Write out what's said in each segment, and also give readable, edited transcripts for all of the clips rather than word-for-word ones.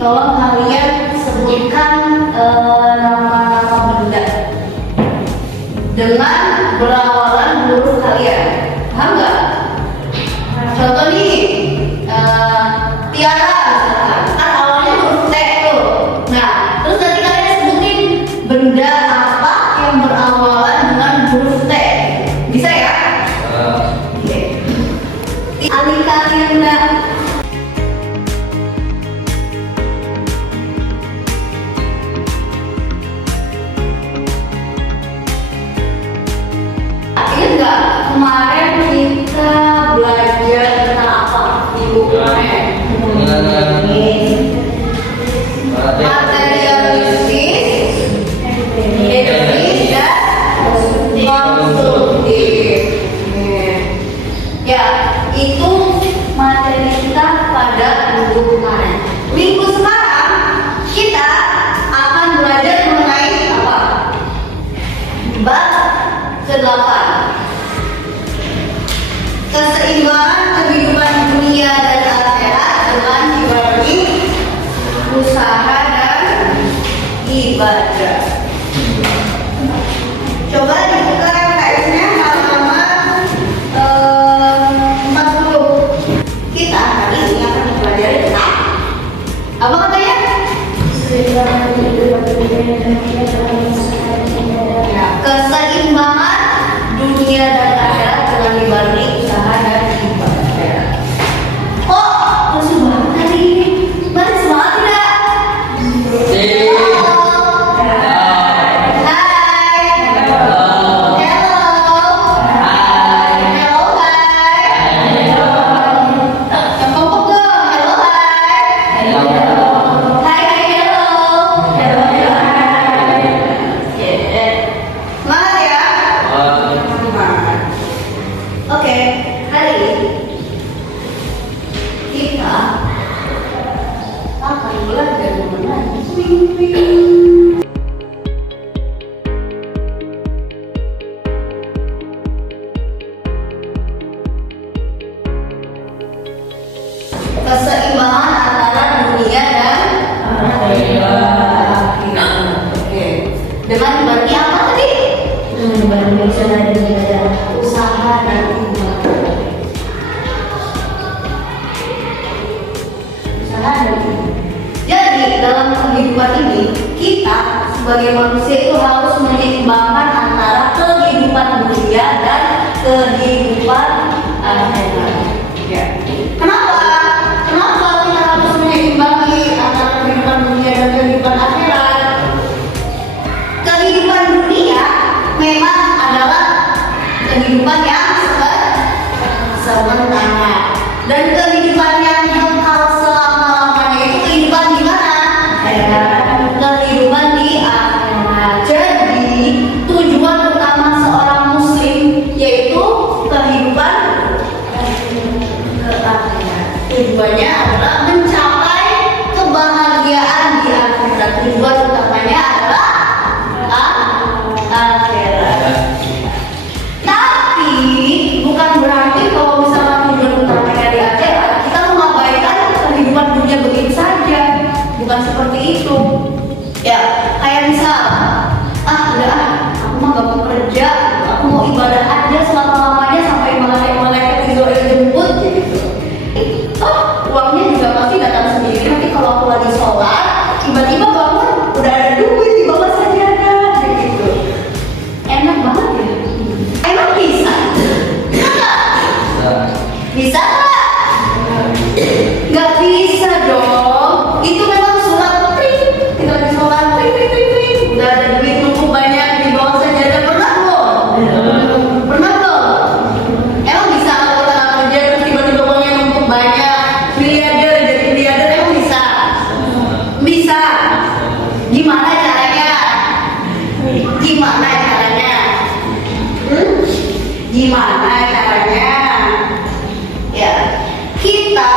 tolong kalian sebutkan nama-nama benda dengan berawalan huruf kalian. Paham nggak? Contoh nih, tiara misalkan, kan awalnya huruf T tuh. Nah, terus nanti kalian sebutin benda apa yang berawalan dengan huruf T. Bisa ya? Oke. Alika Lianda. Ingat nggak kemarin kita belajar tentang apa di bukunya? Materialistis, hedonis, dan konsumtif. Ya, itu materi kita pada minggu kemarin. Minggu sekarang kita akan belajar mengenai apa? Bab ke-8. Keseimbangan kehidupan dunia dan akhirat dengan dibagi usaha dan ibadah. Coba dibuka KS-nya halaman 40. Kita hari ini akan mempelajari tentang apa katanya? Keseimbangan dunia dan akhirat dengan dibagi usaha dan ibadah. Oh, masih banget hari ini. Masih semangat tidak? Oke, hari ini kita akan belajar mengenai keseimbangan antara dunia dan akhirat. Oke, dengan berarti apa tadi? Dibagi usaha dan ibadah. Usaha dan ibadah. Usaha dan ibadah. Jadi dalam kehidupan ini kita sebagai manusia itu harus menyeimbangkan antara kehidupan dunia dan kehidupan akhirat. Ya. Kenapa? Kenapa kita harus menyeimbangi antara kehidupan dunia dan kehidupan akhirat? Kehidupan dunia memang adalah kehidupan yang sementara, dan kehidupan yang kekal selama-lamanya itu kehidupan di mana? Kehidupan di akhirat. Jadi tujuan utama seorang muslim yaitu kehidupan ke akhirat. Tujuannya adalah mencapai kebahagiaan di akhirat. Tujuan utamanya adalah akhirat. Tapi bukan berarti kalau misalnya tujuan utamanya di akhirat kita mengabaikan kehidupan dunia begitu saja. Bukan seperti itu. Ya, kayak misal, udah aku mah gak mau kerja, aku mau ibadah aja selama-lamanya sampai malaikat Israel jemput gitu. Uangnya juga pasti datang sendiri. Nanti kalau aku lagi sholat, tiba-tiba bangun udah ada duit di bawah sajadah gitu. Enak banget ya. Emang bisa? Bisa nggak? Nggak bisa dong. Itu memang surat pring. Kita lagi sholat pring. Udah ada duit numpuk banyak di bawah sajadah. Pernah belum? Pernah belum? Emang bisa kalau kita kerja terus tiba-tiba uangnya numpuk banyak? Miliarder jadi miliarder emang bisa? Bisa. Gimana caranya? Gimana caranya? Gimana caranya? Ya, kita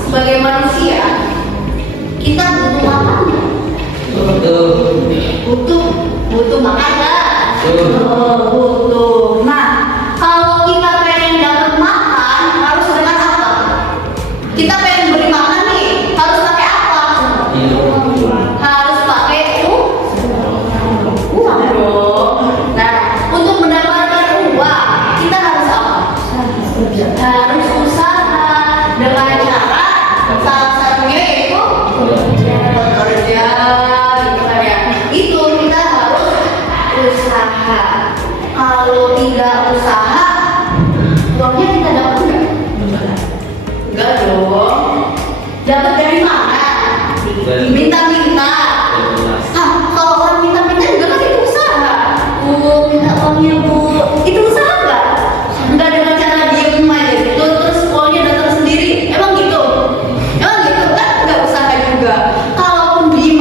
sebagai manusia kita butuh makan. Butuh makan nggak? Butuh. Nah, kalau kita pengen dapat makan harus dengan apa? Kita pengen beli makan nih, harus pakai apa? kalau tidak usaha, uangnya kita dapat nggak? Enggak dong. Dapat dari mana? Minta-minta. Kalau orang minta-minta juga kan itu usaha. Bu, minta uangnya bu. Itu usaha nggak? Nggak dengan cara diem aja gitu, terus uangnya datang sendiri. Emang gitu? Emang gitu kan? Nggak usaha juga. Kalaupun diem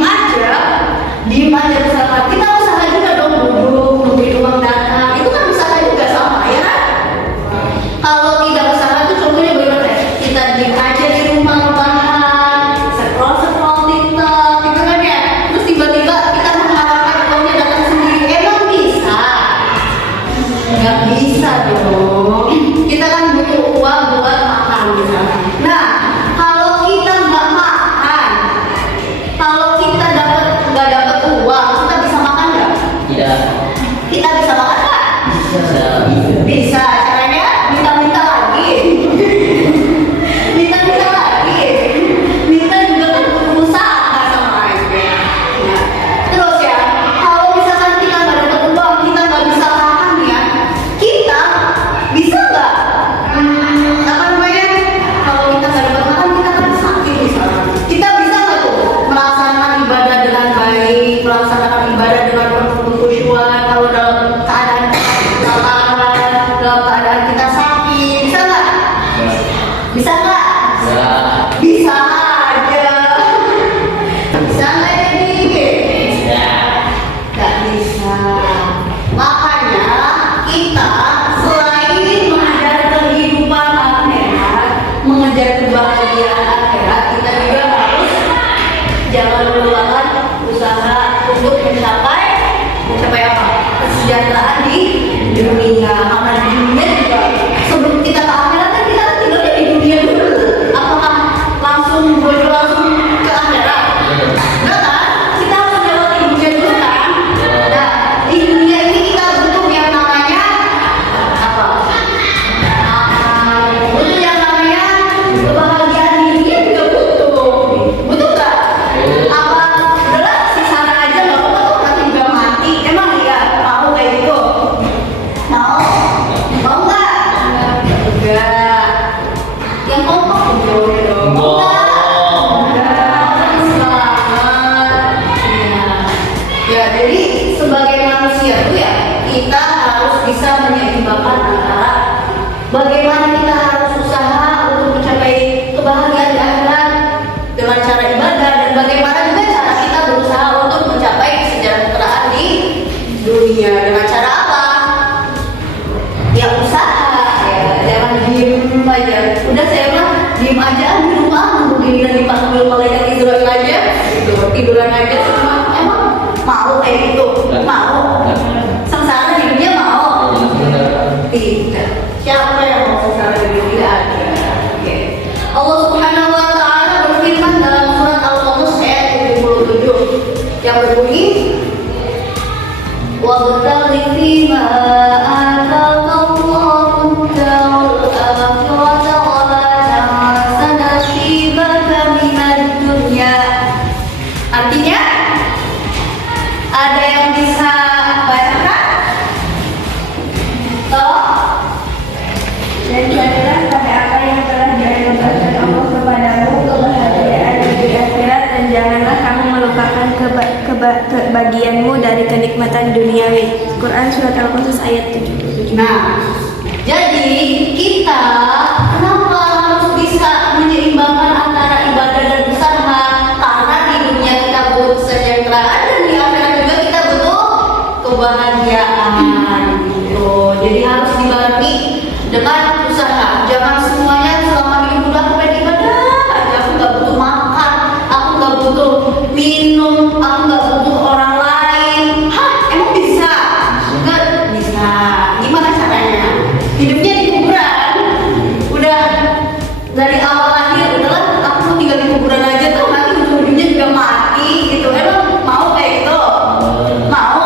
aja usaha. Kita usaha juga dong, duduk, nungguin uang datang. Itu kan usaha juga sama ya kan? Kalau tidak usaha itu contohnya bagaimana? Kita diem aja di rumah rebahan, scroll TikTok, gitu kan ya. Terus tiba-tiba kita mengharapkan uangnya datang sendiri. Emang bisa? Nggak bisa dong. Kita kan butuh uang buat makan misalnya. Nah, kalau kita nggak makan, kalau kita nggak dapat uang, kita bisa makan nggak? Tidak. Kita bisa makan nggak? Bisa. Caranya minta-minta lagi. Minta-minta lagi. Minta juga kan butuh usaha sama aja. Nah, terus ya, kalau misalkan kita nggak dapat uang, kita nggak bisa makan ya, kita bisa nggak? Apa namanya? Kalau kita nggak dapat makan, kita kan sakit misalnya. Kita bisa nggak tuh melaksanakan ibadah dengan baik, melaksanakan ibadah dengan penuh kekhusyuan kalau dalam keadaan kelaparan, dalam keadaan kita sakit, bisa nggak? Bisa nggak? Bisa aja. Bisa nggak jadi? Nggak bisa. Makanya kita selain mengejar kehidupan akhirat, mengejar kebahagiaan akhirat, kita juga harus jangan melupakan usaha untuk mencapai apa? Kesejahteraan di dunia. Karena di dunia juga sebelum kita ke akhirat kan kita tinggalnya di dunia dulu. Apakah langsung bodoh langsung ke akhirat? Enggak kan? Kita harus melewati dunia dulu kan? Nah, di dunia ini kita butuh yang namanya apa? Butuh yang namanya kebahagiaan di dunia juga butuh. Butuh nggak? Apa? Udahlah si sana aja nggak apa-apa tuh nanti juga mati. Emang iya mau kayak gitu? Mau? Mau nggak? Enggak. Yang kompak tuh dong. Enggak. Selamat. Ya, jadi sebagai manusia tuh ya kita harus bisa menyeimbangkan antara bagaimana kita harus usaha untuk mencapai kebahagiaan di akhirat dengan cara ibadah dan bagaimana juga cara kita berusaha untuk mencapai kesejahteraan di dunia dengan cara apa? Ya usaha, ya jangan diem aja. Udah saya mah diem aja di rumah nunggu giliran dipanggil malaikat Israel aja, gitu tiduran aja semua. Emang mau kayak gitu? Mau? Sengsara di dunia mau? Tidak. Siapa yang mau sengsara di dunia? Tidak ada. Oke. Allah Subhanahu Wa Taala berfirman dalam surat Al-Qasas ayat 77 yang berbunyi, وَابْتَغِ فِيمَا آتَاكَ اللَّهُ الدَّارَ الْآخِرَةَ وَلَا تَنْسَ نَصِيبَكَ مِنَ الدُّنْيَا. Artinya, ada yang bisa bacakan? Toh? Dan jadilah pada apa yang telah dianugerahkan Allah kepadamu kebahagiaan di akhirat, dan janganlah kamu melupakan kebahagiaanmu dari kenikmatan duniawi. Quran Surat Al-Qasas ayat 77. Nah, jadi kita kenapa harus bisa menyeimbangkan antara ibadah dan usaha? Karena di dunia kita butuh kesejahteraan dan di akhirat juga kita butuh kebahagiaan gitu. Jadi harus dibarengi dengan usaha. Jangan semuanya selama hidup udah aku pengen ibadah aja, aku nggak butuh makan, aku nggak butuh minum, aku nggak butuh orang lain. Hah, emang bisa? Nggak bisa. Gimana caranya? Hidupnya di kuburan. Udah dari awal lahir udahlah aku tinggal di kuburan aja tuh, nanti ujung-ujungnya juga mati gitu. Emang mau kayak gitu? Mau?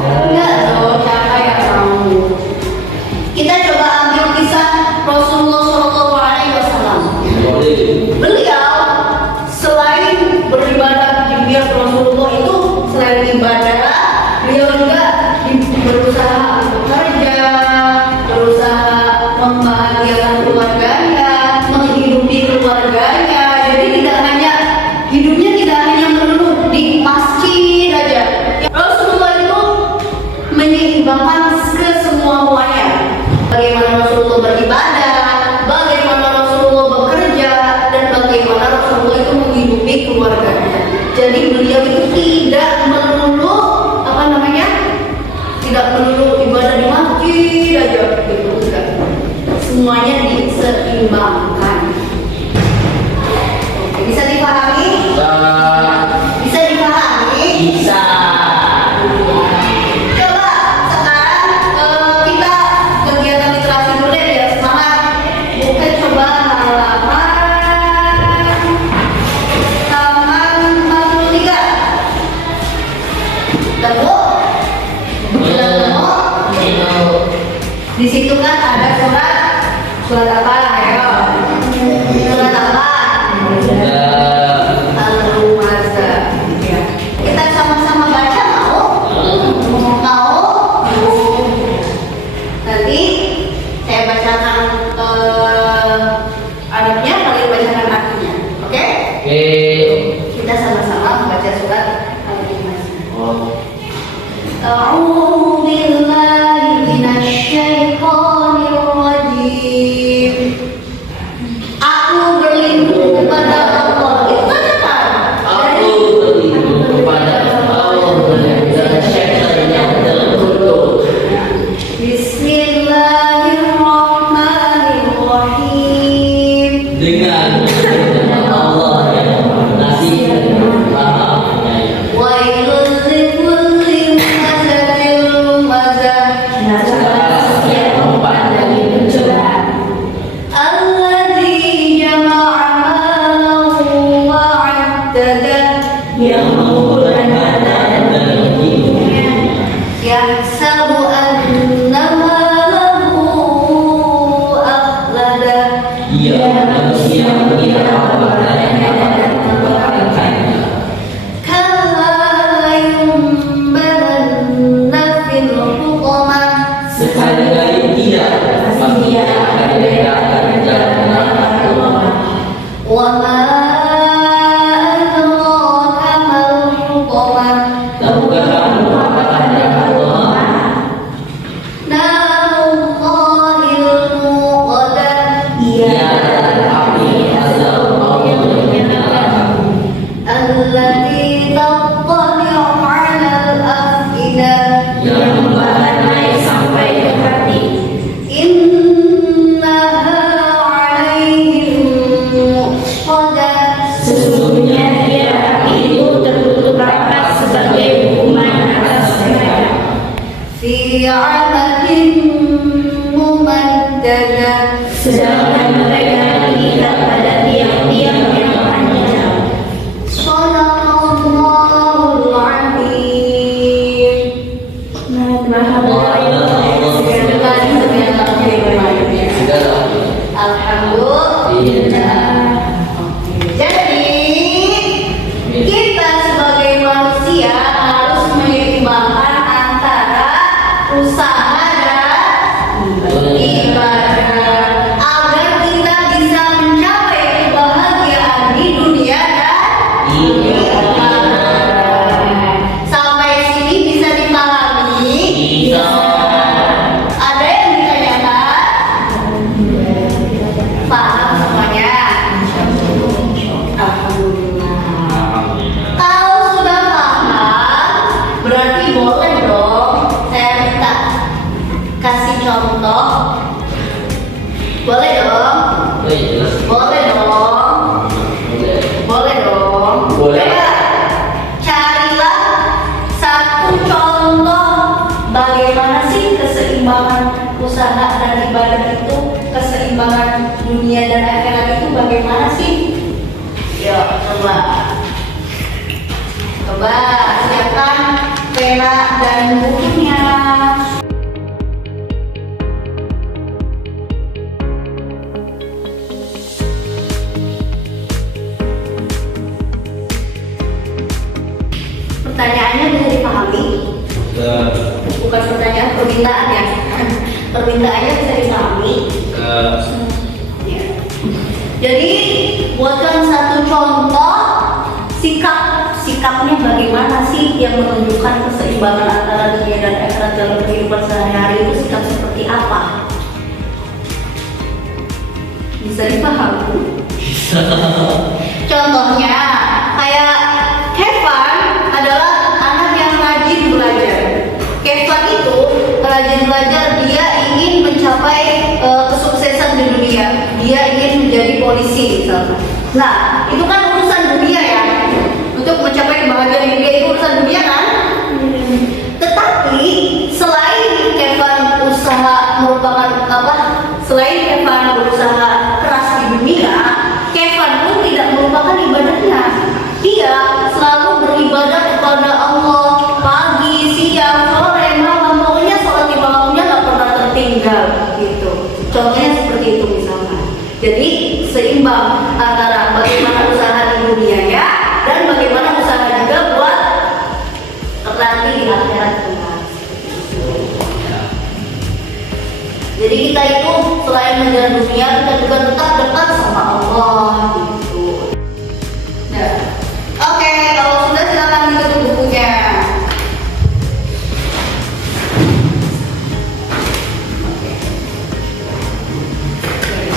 Enggak dong, siapa yang mau? Kita coba ambil kisah Rasulullah SAW. Beliau selain beribadah di dunia, Rasulullah itu selain ibadah, beliau juga berusaha. Karena Di situ kan ada surat apa? Ayo. Surat apa? Al-Humazah. Ya. Kita sama-sama baca mau? Mau? Nanti saya bacakan Arabnya, kalian bacakan artinya. Oke? Kita sama-sama baca surat Al-Humazah. A'udzu billahi minasyaitonir rajim. Aku berlindung kepada Allah. Itu kan apa? Aku berlindung kepada Allah dari syaitan yang terkutuk. Bismillahirrahmanirrahim. Dengan nama Allah yang Pengasih dan Maha Penyayang. Wailul likulli humazatil lumazah. Celaka yang tempat dari pencela. Alladzi jama'a malahu wa 'addadah. Yang mengumpulkan harta dan hidupnya. Yahsabu anna malahu akhladah. Ia manusia mengira harta yang dapat membahagiakannya. Kalla yumbalanna fil hutamah. Sekali lagi tidak, pasti ia akan diletakkan dalam neraka Allah. Wa ma adraka mal hutamah. Tahukah kamu apakah neraka Allah? Narullahil muqadah. Ia adalah api azab Allah yang menyala. Allati tattali'u 'alal afidah. Yang membahas naik sampai ke hati. Innaha 'alaihim muqadah. Sesungguhnya dia api itu tertutup rapat sebagai hukuman atas mereka. Fi 'amatin mumaddadah. Sedangkan mereka diikat pada tiang-tiang yang panjang. Shadaqallahul 'azim. Alhamdulillah. Jadi kita sebagai manusia harus menyeimbangkan antara usaha dan ibadah agar kita bisa mencapai kebahagiaan di dunia dan di akhirat. Sampai sini bisa dipahami? Ada yang ditanyakan? Paham semuanya? Alhamdulillah. Kalau sudah paham, berarti boleh dong saya minta kasih contoh. Boleh dong? Boleh dong? Boleh dong? Boleh. Coba carilah satu contoh bagaimana sih keseimbangan usaha dan ibadah itu, keseimbangan dunia dan akhirat itu bagaimana sih? Yuk, coba siapkan pena dan bukunya. Pertanyaannya bisa dipahami? Bukan pertanyaan, permintaan ya. Permintaannya bisa dipahami. Ya. Jadi buatkan satu contoh sikapnya bagaimana sih yang menunjukkan keseimbangan antara dunia dan akhirat dalam kehidupan sehari-hari itu, sikap seperti apa? Bisa dipahami? Contohnya kayak Kevin adalah anak yang rajin belajar. Kevin itu rajin belajar, dia ingin mencapai kesuksesan di dunia. Dia ingin menjadi polisi misalnya. Nah, itu kan urusan dunia ya. Untuk mencapai kebahagiaan di dunia itu urusan dunia kan? Tetapi selain Kevin berusaha keras di dunia, Kevin pun tidak melupakan ibadahnya. Dia selalu beribadah kepada Allah pagi, siang, sore, malam. Pokoknya sholat lima waktunya nggak pernah tertinggal. seimbang antara bagaimana usaha di dunianya dan bagaimana usaha juga buat nanti di akhirat Tuhan. Jadi kita itu selain menjalan dunia, kita juga tetap dekat sama Allah gitu. Nah, oke, kalau sudah silakan ditutup bukunya.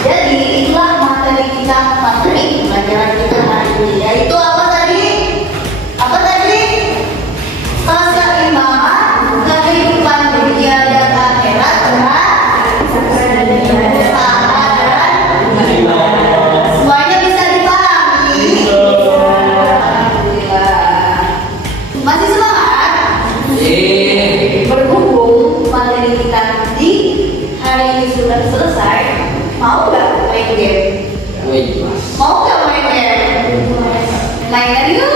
Jadi itulah materi kita, materi pelajaran kita hari ini. Yaitu apa tadi? Apa tadi? Keseimbangan kehidupan dunia dan akhirat dengan usaha dan semuanya bisa dipahami. Alhamdulillah. Masih semangat? Berhubung materi kita di hari ini sudah selesai, mau nggak main game? Mau nggak main game? Mainan yuk.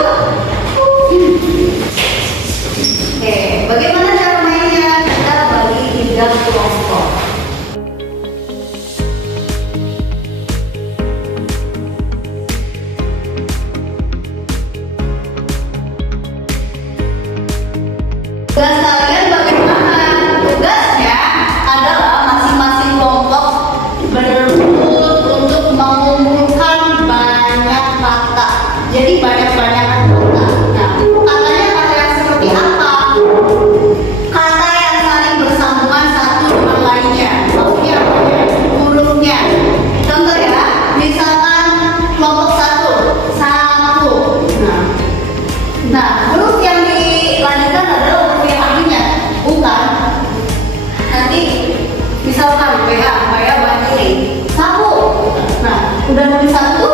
Oke, bagaimana cara mainnya? Kita bagi 3 kelompok. Tugas kalian bagaimana? Tugasnya adalah masing-masing kelompok berebut untuk mengumpulkan banyak kata. Jadi banyak-banyakan kata. Nah, katanya kata yang seperti apa? Kata yang saling bersambungan satu dengan lainnya. Maksudnya apa ya? Hurufnya. Contoh ya, misalkan kelompok satu. Nah, huruf yang dilanjutkan adalah huruf yang artinya bukan. Nanti misalkan PA, saya bantuin sapu. Nah, udah nulis satu,